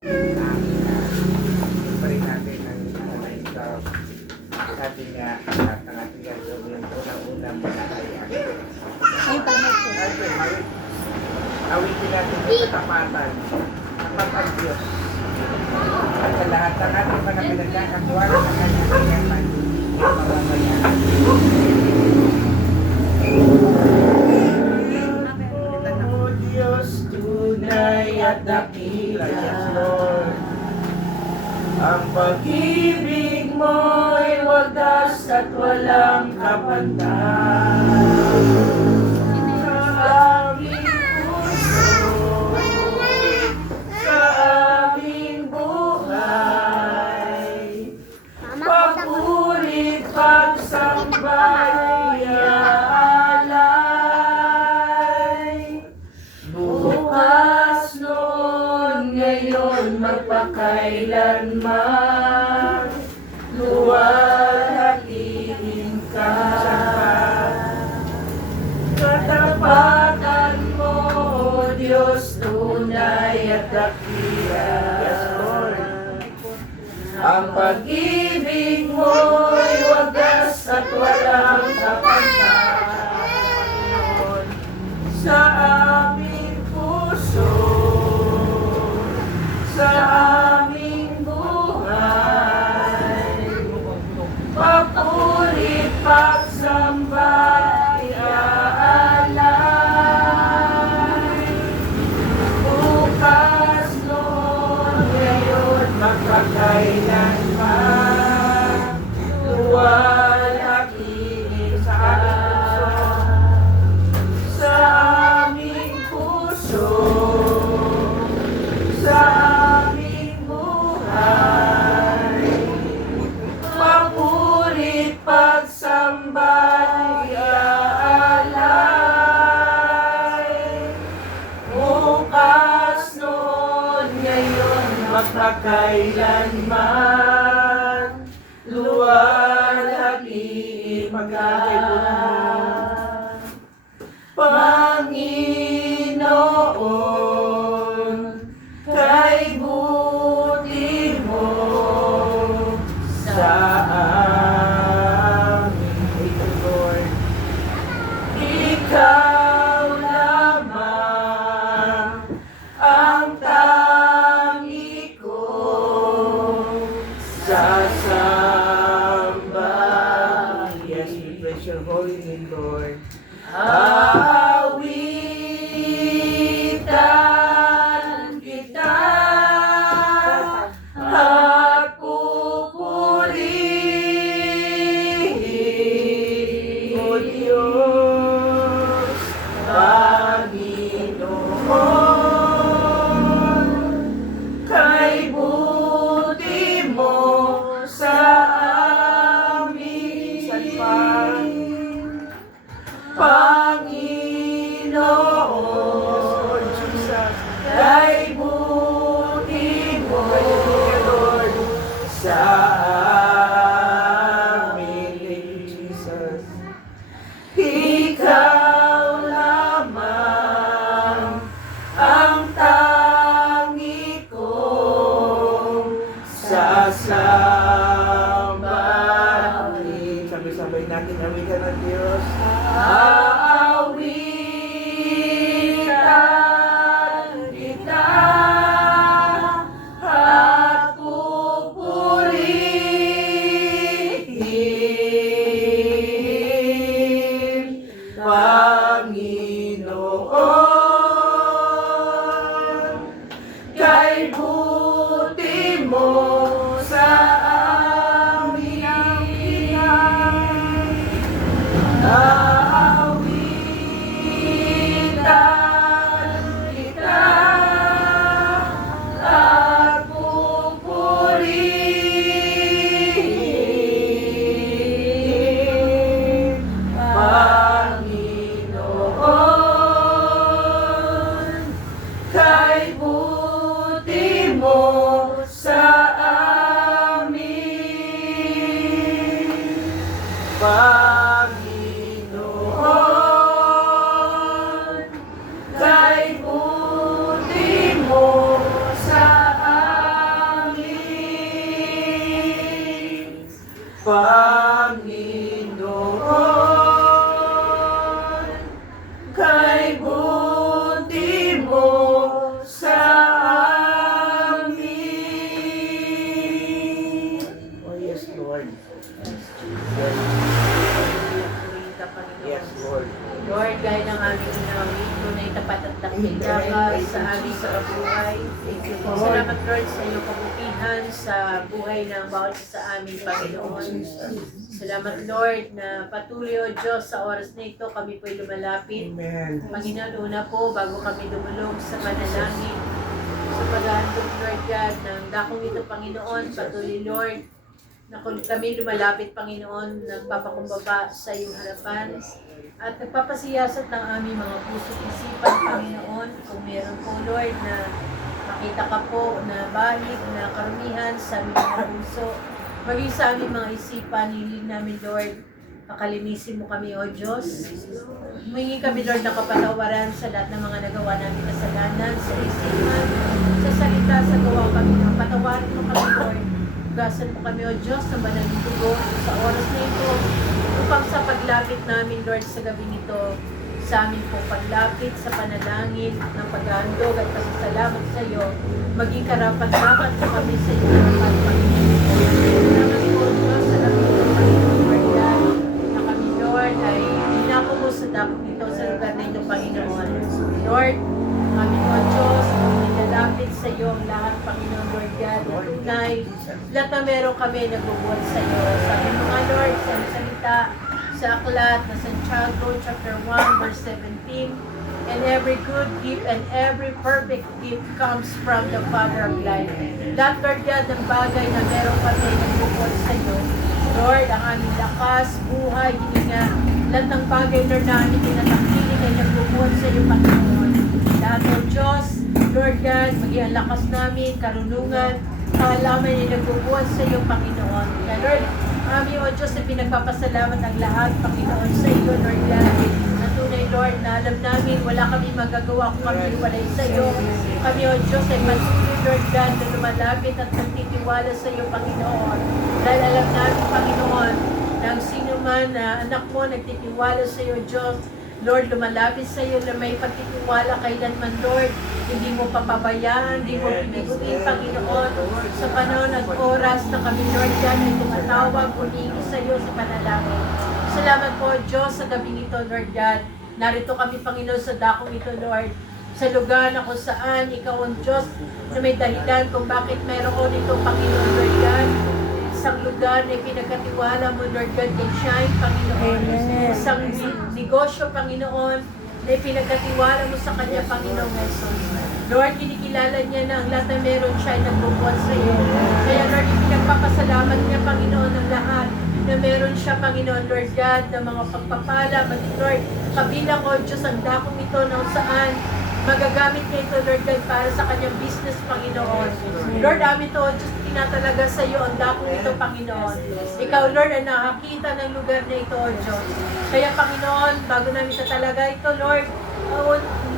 Pari natin ang sa sabi nga at ang ating gagawin unang-unang manahayag. Ayun pala may po. Awitin natin yung katapatan ng pag-Diyos. At sa lahat ng ating mga pinagkakatuwala sa kanyang kayaman, mamamayan. O Diyos, tunay at dakila. Yes, Lord. Ang pag-ibig mo'y wagas at walang kapantay. Sa aming puso, sa aming buhay, papurit pagsambay alay. Bukas noon, ngayon, magpakailanman, luwalhatiin ka. Katapatan mo, O Diyos, tunay at dakila. Yes, Lord. Ang pag-ibig mo'y wagas at walang kapantay. Sa aming puso, sa aming buhay, papurit pagsambay alay. Bukas noon, ngayon, magpakailanman, luwalhatiin sa aming puso, sa aming buhay, papurit pagsambay alay. Bukas noon, ngayon, magpakailanman, luwalhatiin. Magkakay po naman. Panginoon, kay buti mo sa amin, Lord. Ikaw lamang ang tangi ko sasamba. Yes, we bless your holy name, Lord. Awitan kita at pupurihin, O Diyos, Panginoon, kay buti mo sa amin. Panginoon, Jesus, kay buti mo, Lord, sa amin. Thank you, Jesus. Ikaw lamang ang tangi kong sasamba. Sabay-sabay natin awitan ng Diyos. Awitan kita at pupurihin, Panginoon, kay buti mo sa amin. Awitan kita at pupurihin, Panginoon, kay buti mo sa amin. Panginoon, kay buti mo sa Panginoon, kay buti mo sa amin. Oh yes, Lord. Yes, Lord. Lord, gaya ng aming inawi, tunay tapat at dakila ka sa aming kabuhay. Salamat, Lord, sa iyong kabutihan sa buhay ng bawat isa sa aming Panginoon. Salamat, Lord, na patuloy, O Diyos, sa oras na ito kami po'y lumalapit. Amen. Panginoon, una po, bago kami dumulog sa panalangin, sa pag-aandog, Lord God, ng dakong ito, Panginoon, patuloy, Lord, na kung kami lumalapit, Panginoon, nagpapakumbaba sa iyong harapan, at nagpapasiyasat ng aming mga puso at isipan, Panginoon, kung meron po, Lord, na makita ka po na bahid, na karumihan sa aming mga puso, maging sa aming mga isipan, hiling namin, Lord, pakalinisin mo kami, O Diyos. Humingi kami, Lord, na kapatawaran sa lahat ng mga nagawa namin kasalanan, sa isipan, sa salita, sa gawa kami. Patawarin mo kami, Lord. Hugasan mo kami, O Diyos, ng banal ng dugo sa oras na ito, upang sa paglapit namin, Lord, sa gabi nito, sa amin po paglapit sa panalangin ng pag-aandog at pasasalamat sa iyo, maging karapat-dapat po kami sa iyo harapan, Panginoon. Salamat po, O Diyos, sa gabi nito, Panginoon, Lord God, na kami, Lord, ay inako mo sa dakot nito sa lugar na ito, Panginoon. Lord, kami po, Diyos, nilalapit sa iyo ang lahat, Panginoon, Lord God, na tunay, lahat na meron kami nagbubuhat sa iyo. Sabi mo nga, Lord, sa salita, sa aklat na Santiago chapter 1 verse 17, and every good gift and every perfect gift comes from the Father of light. Lahat, Lord God, ng bagay na meron kami nagbubuhat sa iyo, Lord, ang aming lakas, buhay, hininga, lahat ng bagay, Lord, na aming tinatangkilik ay nagbubuhat sa iyo, Panginoon. Lahat, O Diyos, Lord God, maging ang lakas namin, karunungan, kaalaman ay nagbubuhat sa iyo, Panginoon. Kaya, Lord, aming, O Diyos, ay pinagpapasalamat ang lahat, Panginoon, sa iyo, Lord God. Na tunay, Lord, na alam namin, wala kami magagawa kung kami walay sa iyo. Kami, O Diyos, ay patuloy, Lord God, na lumalapit at nagtitiwala sa iyo, Panginoon. Dahil alam namin, Panginoon, na ang sino man na anak mo nagtitiwala sa iyo, Diyos, Lord, lumalapit sa iyo na may pagtitiwala kailanman, Lord. Hindi mo papabayaan, hindi mo pinigutin, Panginoon, sa panahon at oras na kami, Lord God, ay tumatawag, humingi sa iyo sa panalangin. Salamat po, Diyos, sa gabing ito, Lord God. Narito kami, Panginoon, sa dakong ito, Lord. Sa lugar na kung saan ikaw ang Diyos na may dahilan kung bakit mayroon ito, Panginoon, Lord God. Isang lugar na pinagkatiwala mo, Lord God, kay Shine, Panginoon. Isang negosyo, Panginoon, na pinagkatiwala mo sa kanya, Panginoon Jesus. Lord, kinikilala niya na ang lahat na meron siya ay nagbubuhat sa iyo. Kaya, Lord, pinagpapasalamat niya, Panginoon, ng lahat na meron siya, Panginoon, Lord God, na mga pagpapala, Lord, kabilang, O Diyos, ang dakong ito na kung saan magagamit niya ito, Lord God, para sa kanyang business, Panginoon. Lord, amin ito, O Diyos, tinatalaga sa iyo ang dakong ito, Panginoon. Ikaw, Lord, ang nakakita ng lugar na ito, O Diyos. Kaya, Panginoon, bago namin tatalaga ito, Lord,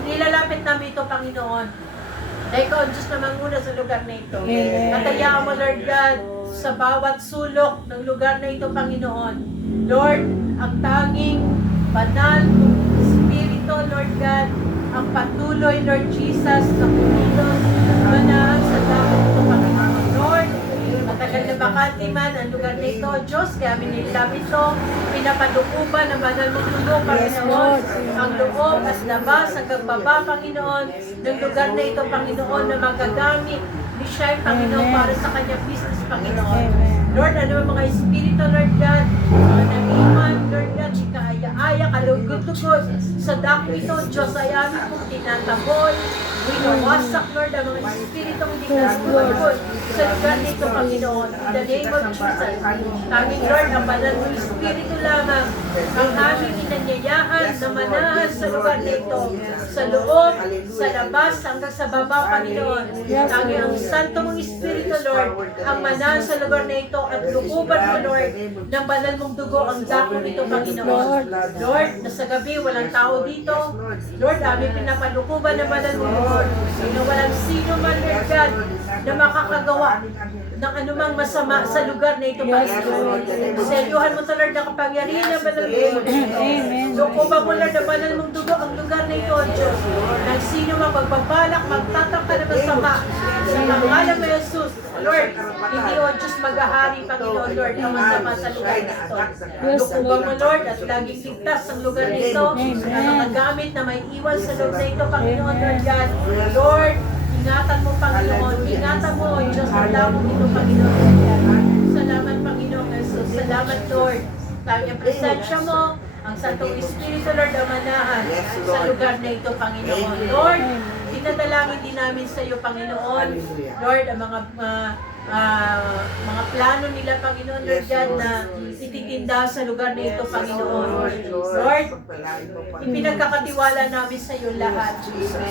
nilalapit namin ito, Panginoon. Na ikaw, ang Diyos na manguna sa lugar na ito. At hayaan mo, Lord God, sa bawat sulok ng lugar na ito, Panginoon. Lord, ang tanging banal Espiritu, Lord God, ang patuloy, Lord Jesus, na kumilos, manahan sa dakong ito, Panginoon. Lord, matagal na bakante man ang lugar na ito, Diyos, kaya minilapit ito, pinapadukuban ng banal mong dugo, Panginoon, ang loob at labas, hanggang baba, Panginoon, ng lugar na ito, Panginoon, na magagamit ni Shai, Panginoon, para sa kanyang business, Panginoon. Lord, ano ang mga Espiritu, Lord God, nag-iman, Lord God, ikaaya, kalugod-lugod, sa dakong ito, Diyos, ay amin pong tinataboy, winawasak, Lord, ang mga Espiritong hindi kalugod sa lugar nito, Panginoon. In the name of Jesus, aming Lord, ang banal mong Espiritu lamang, ang aming inanyayahan na manahan sa lugar na ito, sa loob, sa labas, hanggang sa baba, Panginoon. Tangi ang Santo mong Espiritu, Lord, ang manahan sa lugar na ito, at lukuban mo, Lord, ng banal mong dugo ang dakong nito, Panginoon. Lord, na sa gabi, walang tao dito. Lord, aming pinapalukuban ng banal mong dugo, na walang sino man, Lord God, na makakagawa ng anumang masama sa lugar na ito, Panginoon. Selyuhan mo to, Lord, ng kapangyarihan na banal mo. Lukuban mo, Lord, na banal mong dugo ang lugar na ito, O Diyos. Nang sino mang magbabalak, magtatangka na masama sa pangalan mo, Jesus. Lord, hindi, O Diyos, maghahari, Panginoon, Lord, ang masama sa lugar na ito. Lukuban mo, Lord, at laging ligtas ang lugar na ito, ang mga gamit na may iwan sa loob na ito, Panginoon, Lord God. Lord, ingatan mo, Panginoon. Ingatan mo, O Diyos, ang lamang ito, Panginoon, Lord God. Salamat, Panginoon Jesus. Salamat, Lord. Tanging presensya mo, ang Santong Espiritu, Lord, ang manahan sa lugar na ito, Panginoon. Lord, dinadalangin din namin sa iyo, Panginoon. Lord, ang mga plano nila, Panginoon, Lord God, na ititinda sa lugar na ito, Panginoon. Lord, ipinagkakatiwala namin sa iyo lahat.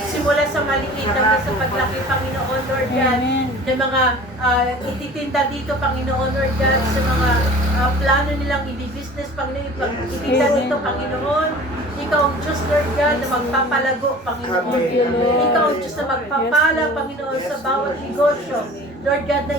Simula sa maliit hanggang sa paglaki, Panginoon, Lord God, na mga ititinda dito, Panginoon, Lord God, sa mga plano nilang i-business, Panginoon, itinda dito, Panginoon. Ikaw ang Diyos, Lord God, na magpapalago, Panginoon. Ikaw ang Diyos na magpapala, Panginoon, sa bawat negosyo. Lord God, na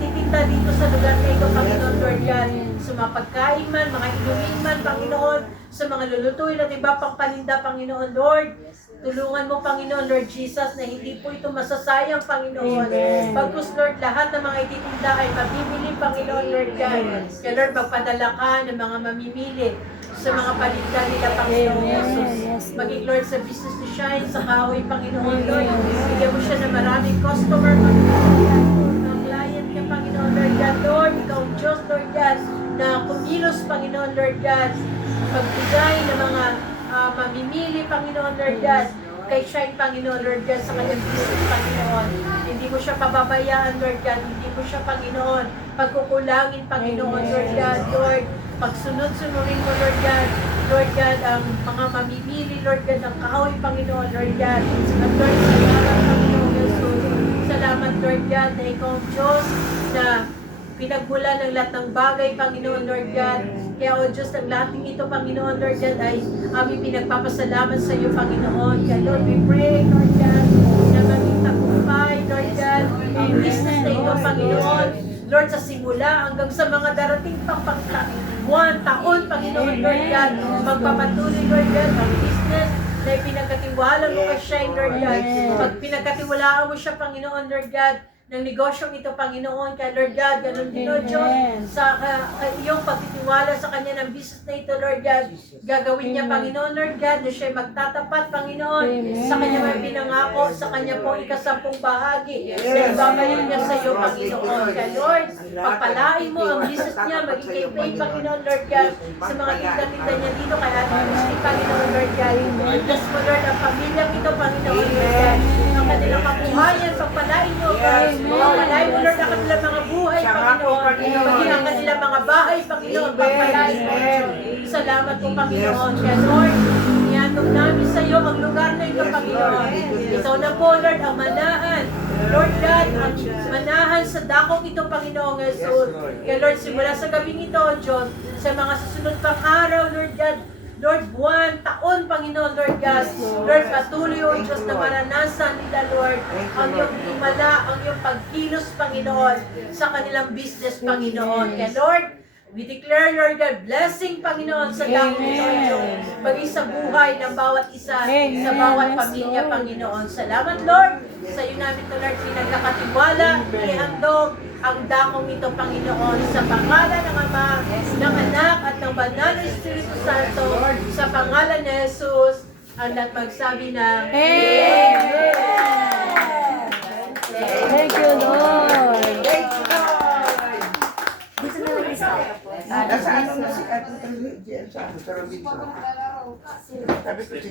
titinda dito sa lugar na ito, Panginoon, Lord God. Sa mga pagkain man, mga inumin man, Panginoon, sa mga lulutuin at iba pang paninda, Panginoon, Lord. Tulungan mo, Panginoon, Lord Jesus, na hindi po ito masasayang, Panginoon. Pagkus, Lord, lahat ng mga ititinda ay mabibili, Panginoon, Lord God. Kaya, Lord, magpadala ka ng mga mamimili sa mga paninda nila, Panginoon Jesus. Maging, Lord, sa business ni Shine, sa kahoy, Panginoon, Lord. Bigyan mo siya ng maraming customer, Panginoon. Ang client ka, Panginoon, Lord God. Lord, ikaw ang Diyos, Lord God, na kumilos, Panginoon, Lord God. Pagbigay ng mga mamimili, Panginoon, Lord God, kay Shine, Panginoon, Lord God, sa kanyang business, Panginoon. Hindi mo siya pababayaan, Lord God. Hindi mo siya, Panginoon, pagkukulangin, Panginoon, Lord God. Lord, pagsunod-sunurin mo, Lord God. Lord God, ang mga mamimili, Lord God, ng kahoy, Panginoon, Lord God. At Lord, salamat, Panginoon Jesus. Salamat, Lord God, na ikaw ang Diyos na pinagmula ng lahat ng bagay, Panginoon, Lord God. Kaya, O Diyos, ang lahat ng ito, Panginoon, Lord God, ay aming pinagpapasalamat sa iyo, Panginoon. Kaya, Lord, we pray, Lord God, na maging tagumpay, Lord God, ang business na ito, Panginoon. Lord, sa simula hanggang sa mga darating pang buwan, taon, Panginoon, Lord God, magpapatuloy, Lord God, ang business na pinagkatiwala mo kay Shine, Lord God. Pag pinagkatiwalaan mo siya, Panginoon, Lord God, ng negosyong ito, Panginoon, kay Lord God, ganun din, O Diyos, sa iyong pagtitiwala sa kanya ng business na ito, Lord God, gagawin niya, Panginoon, Lord God, na siya magtatapat, Panginoon, sa kanya may pinangako, sa kanya po ikasampung bahagi, na ibabalik niya sa iyo, Panginoon. Kaya, Lord, pagpalain mo ang business niya, maging kay Faith, Panginoon, Lord God, sa mga tinda-tinda niya dito, kay Ate Christy, Panginoon, Lord God. Bless mo, Lord, ang pamilyang ito, Panginoon, Lord God, ang kanilang kabuhayan, pagpalain mo, God. Pagpalain mo, Lord, ang kanilang mga buhay, Panginoon. Maging ang kanilang mga bahay, Panginoon. Pagpalain mo, salamat po, Panginoon. Kaya, Lord, iandog namin sa iyo ang lugar na ito, Panginoon. Ikaw na po, Lord, ang manahan. Lord God, ang manahan sa dakong ito, Panginoon Jesus. Kaya, Lord, simula sa gabing ito, Diyos, sa mga susunod pang araw, Lord God, Lord, buwan, taon, Panginoon, Lord God. Lord, patuloy, O Diyos, na maranasan nila, Lord, ang iyong himala, ang iyong pagkilos, Panginoon, sa kanilang business, Panginoon. Kaya, Lord, we declare, Lord God, blessing, Panginoon, sa dami nito, maging sa buhay ng bawat isa, sa bawat pamilya, Panginoon. Salamat, Lord, sa iyo namin ito, Lord, pinagkakatiwala, ihandog ang dakong ito, Panginoon, sa pangalan ng Ama, ng Anak, at ng Banal na Espiritu Santo, sa pangalan ni Jesus, ang lahat magsabi ng Amen! Thank you, Lord. Thank you, Lord! Nasa ano na si Ate Trujillo? Sa Robinson. Sabi ko,